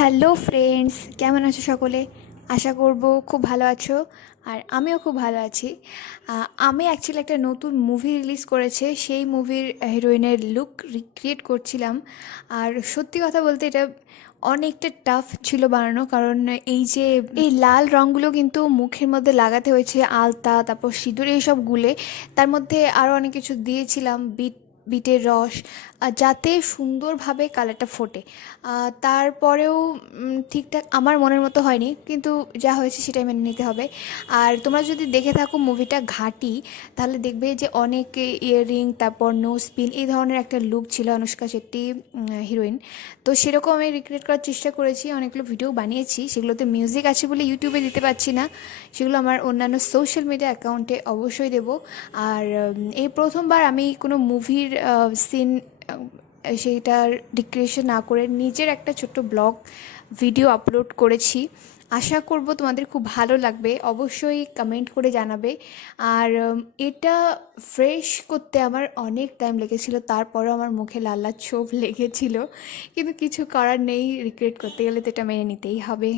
Hello friends, কেমন আছো সকলে? আশা করব খুব ভালো আছো। আর আমিও খুব ভালো আছি। আমি অ্যাকচুয়ালি একটা নতুন মুভি রিলিজ করেছে, সেই মুভির হিরোইনের লুক রিক্রিয়েট করছিলাম। আর সত্যি কথা বলতে এটা অনেকটা টাফ ছিল বানানো, কারণ এই লাল রঙগুলো কিন্তু মুখের মধ্যে লাগাতে হয়েছে, আলতা, তারপর সিঁদুর, এইসব গুলে তার মধ্যে আরও অনেক কিছু দিয়েছিলাম, বিটের রস, যাতে সুন্দরভাবে কালারটা ফোটে। তারপরেও ঠিকঠাক আমার মনের মতো হয়নি, কিন্তু যা হয়েছে সেটাই মেনে নিতে হবে। আর তোমরা যদি দেখে থাকো মুভিটা ঘাঁটি, তাহলে দেখবে যে অনেক ইয়াররিং, তারপর নোজ পিন, এই ধরনের একটা লুক ছিল অনুষ্কা শেট্টি হিরোইন। তো সেরকম আমি রিক্রিয়েট করার চেষ্টা করেছি, অনেকগুলো ভিডিও বানিয়েছি, সেগুলোতে মিউজিক আছে বলে ইউটিউবে দিতে পারছি না, সেগুলো আমার অন্যান্য সোশ্যাল মিডিয়া অ্যাকাউন্টে অবশ্যই দেবো। আর এই প্রথমবার আমি কোনো মুভির সিন সেইটার রিক্রিয়েশন না করে নিজের একটা ছোট্ট ব্লগ ভিডিও আপলোড করেছি। আশা করব তোমাদের খুব ভালো লাগবে, অবশ্যই কমেন্ট করে জানাবে। আর এটা ফ্রেশ করতে আমার অনেক টাইম লেগেছিল, তারপরেও আমার মুখে লাল লাল ছোপ লেগেছিল, কিন্তু কিছু করার নেই, রিক্রিয়েট করতে গেলে তো এটা মেনে নিতেই হবে।